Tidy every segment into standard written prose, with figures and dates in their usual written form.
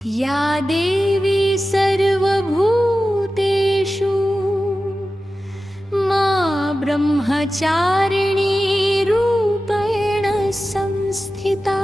या देवी सर्वभूतेषु मा ब्रह्मचारिणी रूपेण संस्थिता।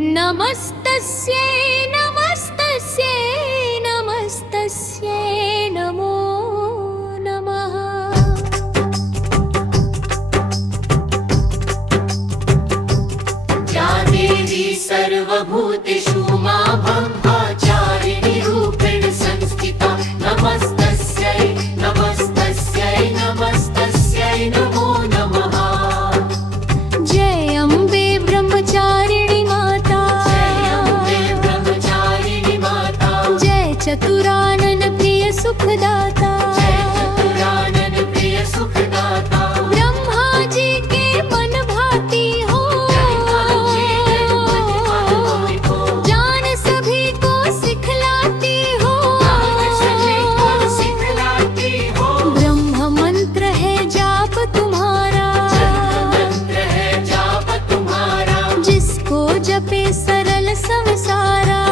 नमस्तस्यै नमस्तस्यै नमस्तस्यै नमो नमः। या देवी सर्वभूतेषु मा ब्रह्मचारिणी रूपेण संस्थिता। नमस्तस्यै नमस्तस्यै नमस्तस्यै नमो नमः। जय अम्बे ब्रह्मचारिणी माता, जय अम्बे ब्रह्मचारिणी माता, जय चतुरानन प्रिय सुखदाता, जय चतुरानन प्रिय सुखदाता। ब्रह्मा जी के मन भाती हो, जान सभी को सिखलाती हो। ब्रह्म मंत्र है जाप तुम्हारा, जिसको जपे सरल संसारा।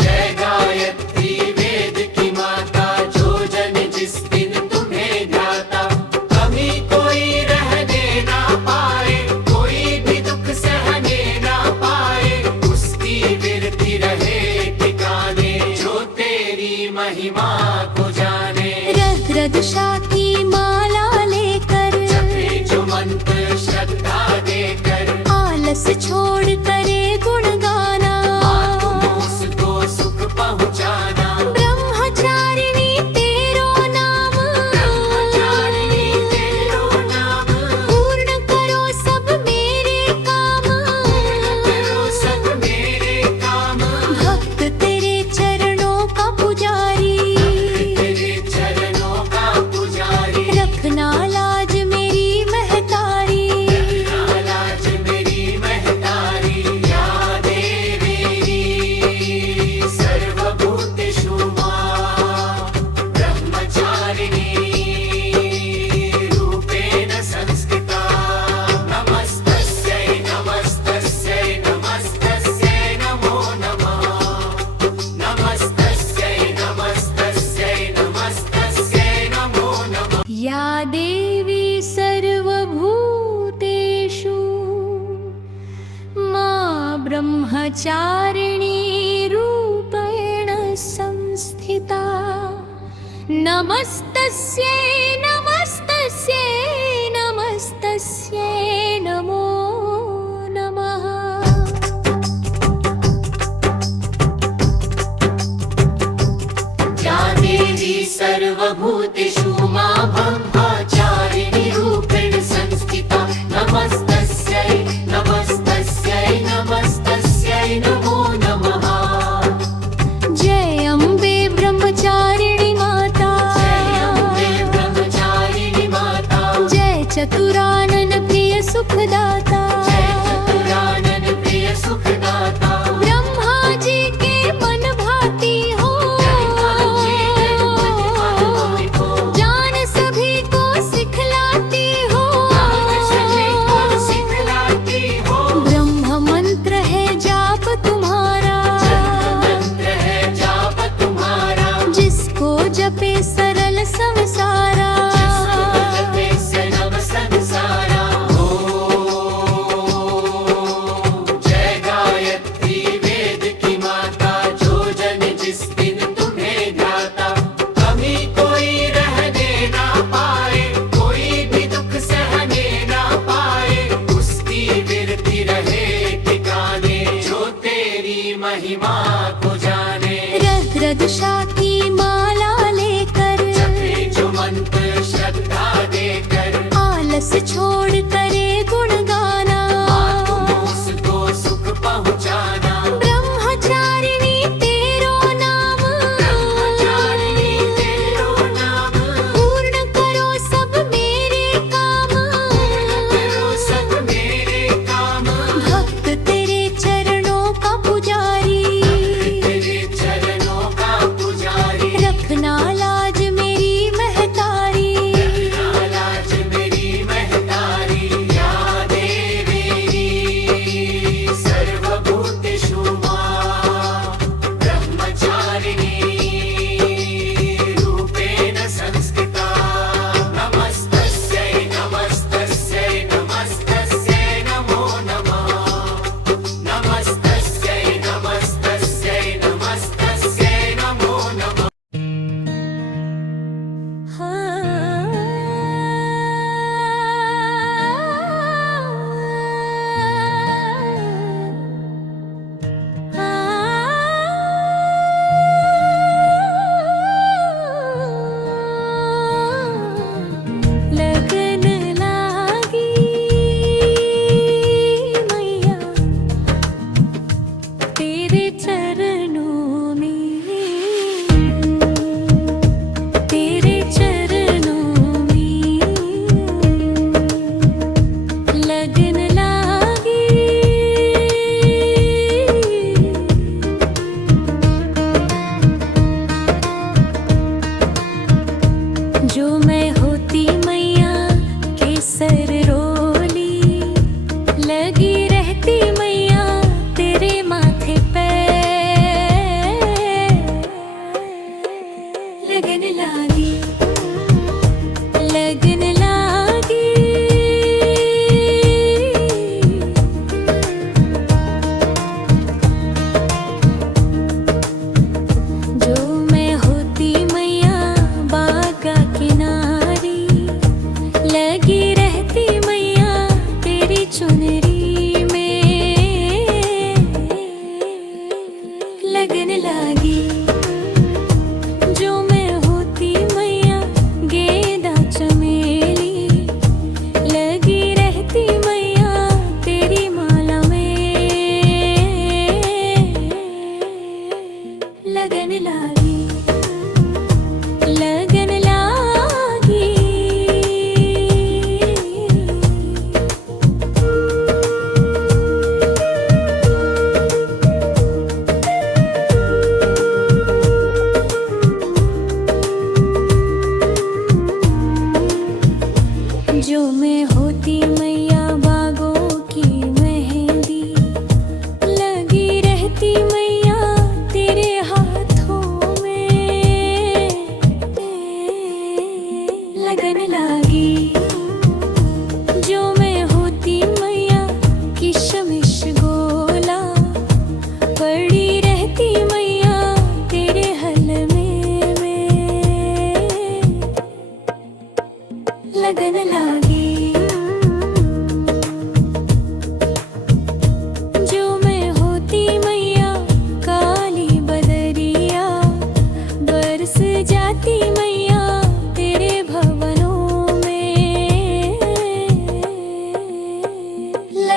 जय गायत्री वेद की माता, जो जन जिस दिन तुम्हें ध्याता, कभी कोई रहने ना पाए, कोई भी दुख सहने ना पाए, उसकी विरती रहे ठिकाने, जो तेरी महिमा को जाने। रग रग शाखी माला लेकर, जपे जो मंत्र श्रद्धा देकर, आलस छोड़ करे गुण गाना। उसको सुख पहुँचाना। ब्रह्मचारिणी तेरो नाम, ब्रह्मचारिणी तेरो नाम, पूर्ण करो सब मेरे काम। करो सब मेरे काम। भक्त तेरे चरणों का पुजारी, तेरे चरणों का पुजारी, रखना लाज मेरी महतारी। लाज मेरी महतारी। या देवी सर्वभूतेषु मा ब्रह्मचारिणी रूपेण संस्थिता। नमस्तस्यै नमस्तस्यै नमस्तस्यै नमो नमः। नमस्तस्यै नमस्तस्यै नमस्तस्यै नमो नमः। या देवी सर्वभूतेषु मा ब्रह्मचारिणी रूपेण संस्थिता। नमस्तस्यै नमस्तस्यै नमस्तस्यै नमो नमः। या देवी सर्वभूतेषु मा ब्रह्मचारिणी रूपेण संस्थिता। नमस्तस्यै नमस्तस्यै नमस्तस्यै नमो नमः। जय अम्बे ब्रह्मचारिणी माता, जय अम्बे ब्रह्मचारिणी माता, जय चतुरानन प्रिय सुखदाता, जय चतुरानन प्रिय सुखदाता। ब्रह्मा जी के मन भाती हो, जान सभी को सिखलाती हो। ब्रह्म मंत्र है जाप तुम्हारा, जिसको जपे सरल संसारा। जय गायत्री वेद की माता, जो जन जिस दिन तुम्हें ध्याता, कभी कोई रहने ना पाए, कोई भी दुख सहने ना पाए, उसकी विरती रहे ठिकाने, जो तेरी महिमा को जाने। रग रग शाखी माला लेकर, जपे जो मंत्र श्रद्धा देकर, आलस छोड़ करे गुण गाना। उसको सुख पहुँचाना। ब्रह्मचारिणी तेरो नाम, ब्रह्मचारिणी तेरो नाम, पूर्ण करो सब मेरे काम। करो सब मेरे काम। भक्त तेरे चरणों का पुजारी, तेरे चरणों का पुजारी,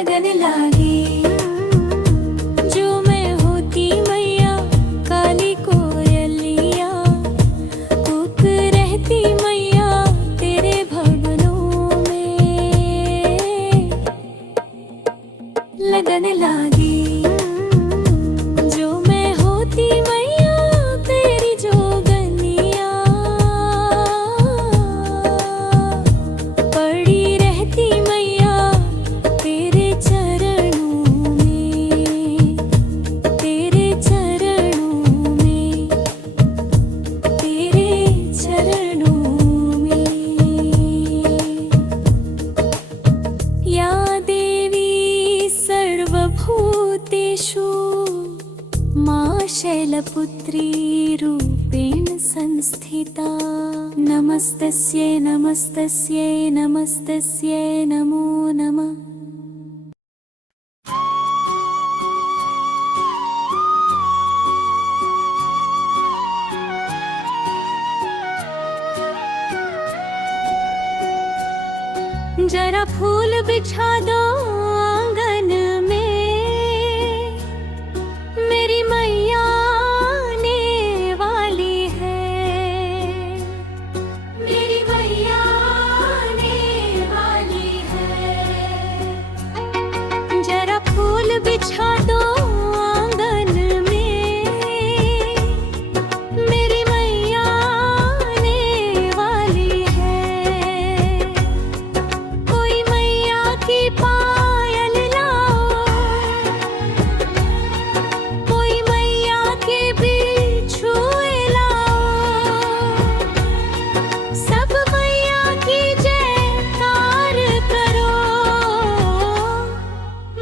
लगन लागी। जो मैं होती मैया काली कोयलिया, कुक रहती मैया तेरे भवनों में। लगन लागी जो मैं होती मैया तेरी जोगनिया, पड़ी रहती मैया तेरे चरणों में, तेरे चरणों में, तेरे चरणों में। या देवी सर्वभूतेषु मा शैलपुत्री रूपेण संस्थिता। नमस्तस्यै नमस्तस्यै नमस्तस्यै नमो नमः। जरा फूल बिछा दो आंगन में, मेरी मैया आने वाली है। मेरी मैया आने वाली है। जरा फूल बिछा दो आंगन में, मेरी मैया आने वाली है। कोई मैया की पायल लाओ, कोई मैया के बिछुए लाओ। सब मैया की जयकार करो,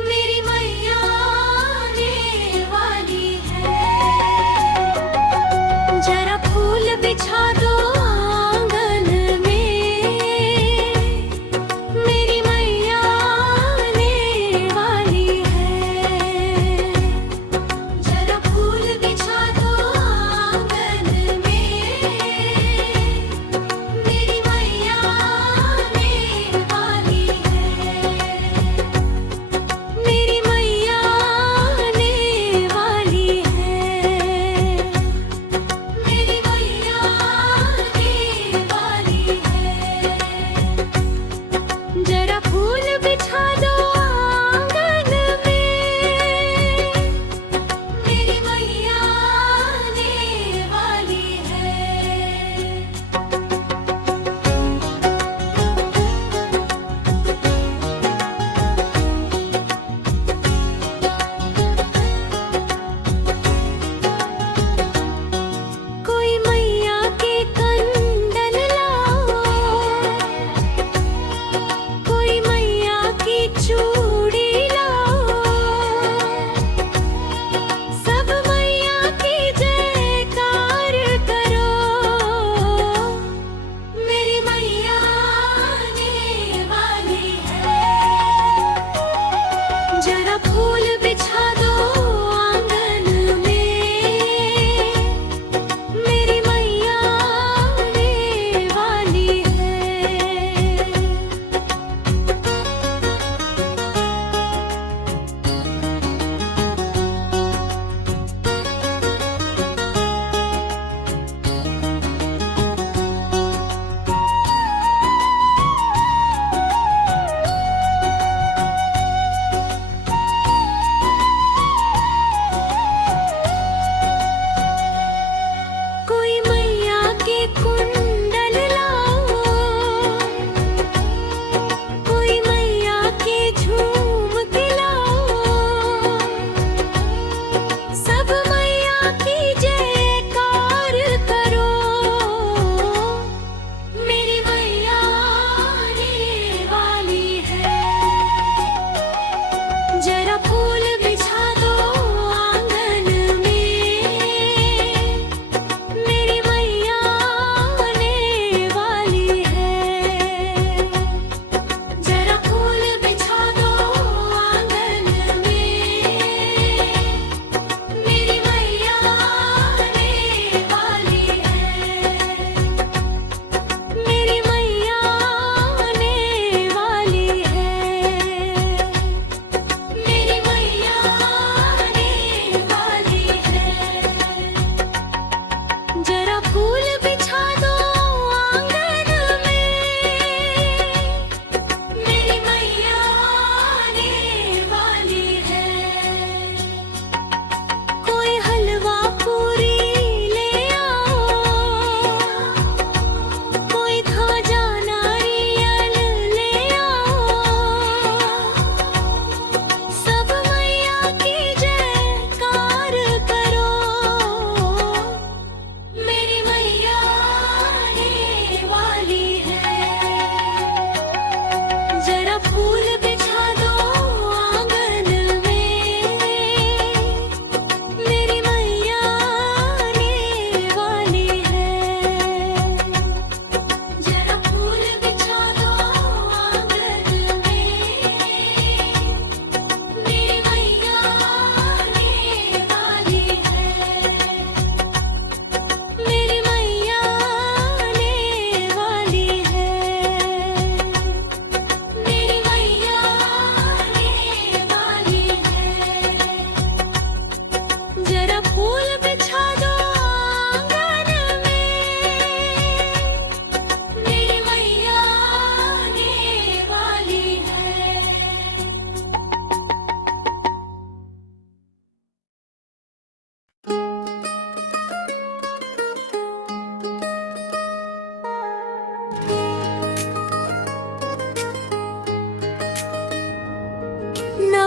मेरी मैया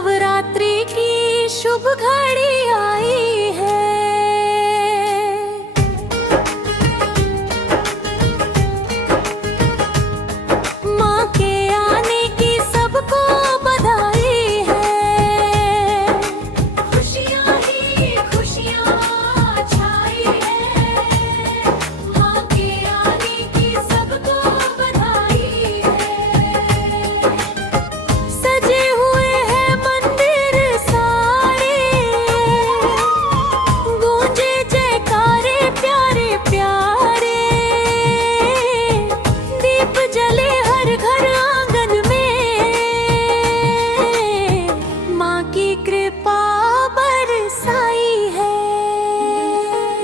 नवरात्रि की शुभ घड़ी आई है। माँ के आने की सबको बधाई है। खुशियाँ ही खुशियाँ छाई है। माँ के आने की सबको बधाई है। सजे हुए हैं मंदिर सारे, गूंजे जयकारे प्यारे प्यारे। दीप जले हर घर आंगन में, माँ की कृपा बरसाई है।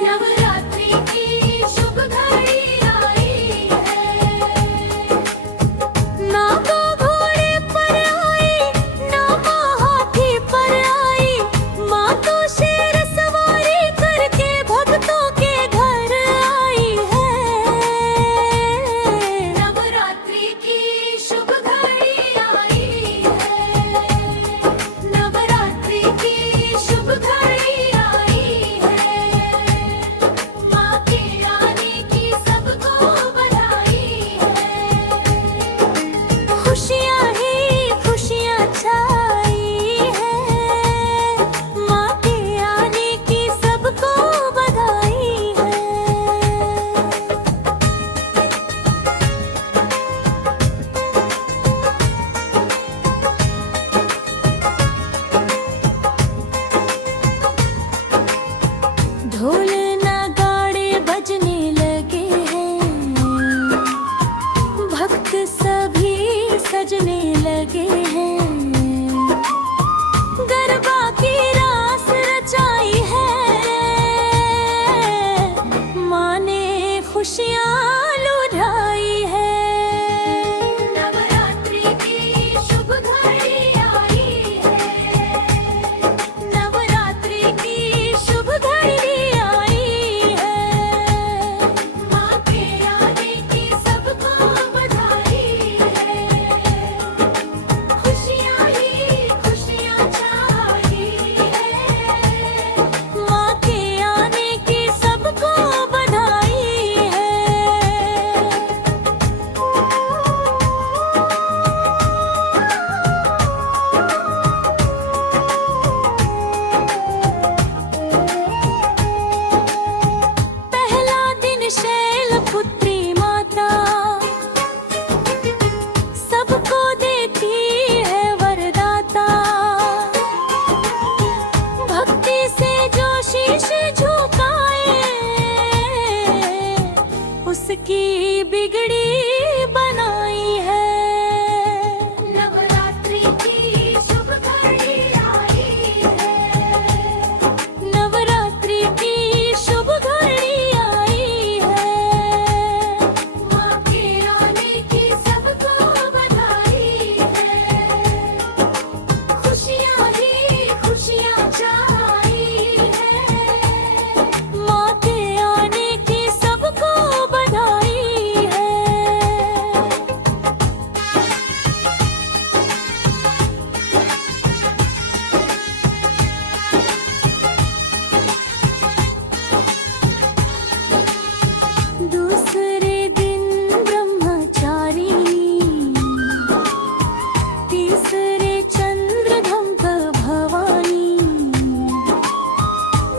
नवरात्रि की शुभ घड़ी आई है। ना तो घोड़े पर आई, ना माँ हाथी पर आई, माँ तो शेर सवारी करके भक्तों के घर आई है। नवरात्रि की शुभ घड़ी आई है। नवरात्रि की शुभ घड़ी आई है। माँ के आने की सबको बधाई है। खुशियाँ ही खुशियाँ छाई है। माँ के आने की सबको बधाई है। ढोल नगाड़े बजने लगे हैं, भक्त सभी सजने लगे हैं। गरबा की रास रचाई है। माँ ने खुशियाँ लुढ़ाई है। नवरात्रि की शुभ घड़ी आई है। नवरात्रि की शुभ घड़ी आई है। माँ के आने की सबको बधाई है। खुशियाँ ही खुशियाँ छाई है। माँ के आने की सबको बधाई है। पहला दिन शैलपुत्री माता सबको देती है वरदाता। भक्ति से जो शीश झुकाए, उसकी बिगड़ी बनाई है। नवरात्रि की शुभ घड़ी आई है। नवरात्रि की शुभ घड़ी आई है। माँ के आने की सबको बधाई है। खुशियाँ ही खुशियाँ छाई है। माँ के आने की सबको बधाई है। दूसरे दिन ब्रह्मचारिणी, तीसरे चंद्रघंट भवानी।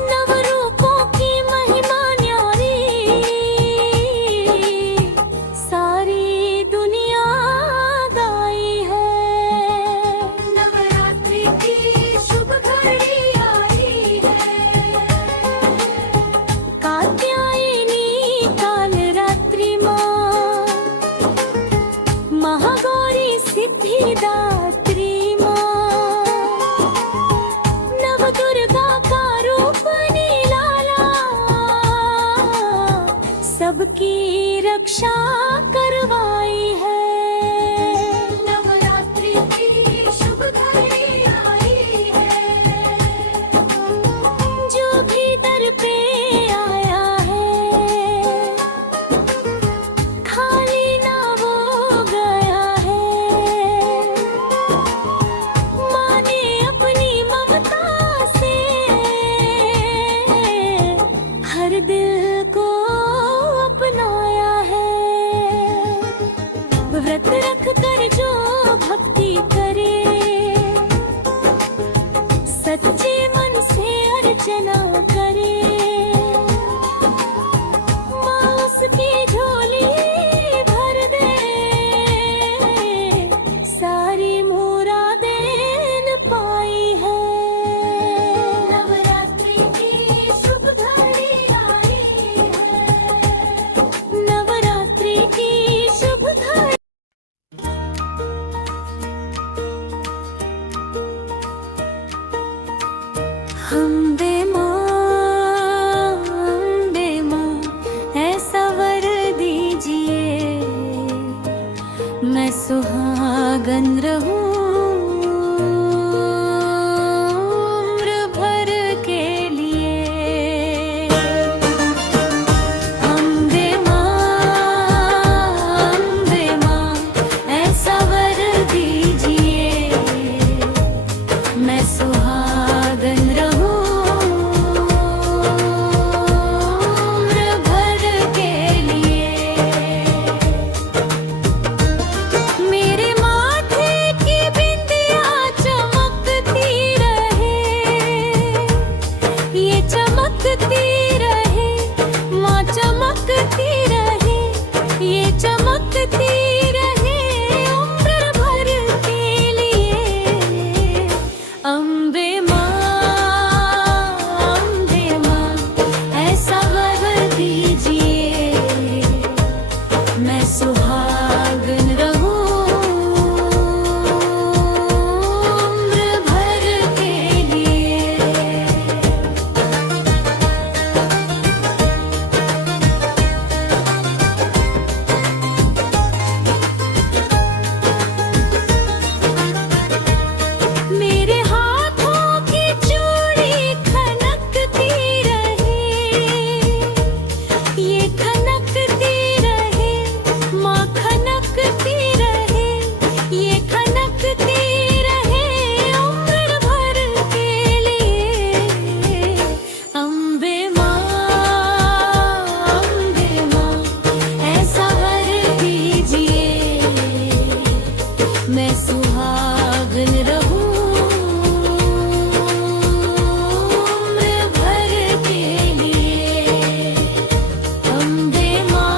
नवरूपों की महिमा न्यारी, सारी दुनिया गाई है। नवरात्रि की शुभ घड़ी आई है। कात्यायनी कालरात्रि माँ, महागौरी सिद्धिदात्री माँ। नवदुर्गा का रूप निराला, सबकी रक्षा करवाई है। नवरात्रि की शुभ घड़ी आई है। जो भी दर पे आया है, खाली ना वो गया है। माँ ने अम्बे माँ ऐसा वर दीजिए मैं सुहागन रहूं उम्र भर के लिए। अम्बे माँ ऐसा वर दीजिए मैं सुहागन रहूं उम्र भर के लिए। मेरे माथे की बिंदिया चमकती रहे, ये चमकती रहे, माँ चमकती रहे, ये चमकती रहे उम्र भर के लिए। अम्बे माँ ऐसा वर दीजिए मैं सुहागन रहूं उम्र भर के लिए। मेरे हाथों की चूड़ी खनकती रहे, ये खनकती रहे, माँ खनकती रहे, ये खनकती रहे उम्र भर के लिए। अम्बे माँ ऐसा वर दीजिए मैं सुहागन रहूं उम्र भर के लिए। अम्बे माँ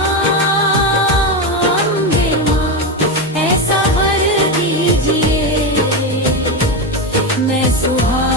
ऐसा वर दीजिए मैं सुहागन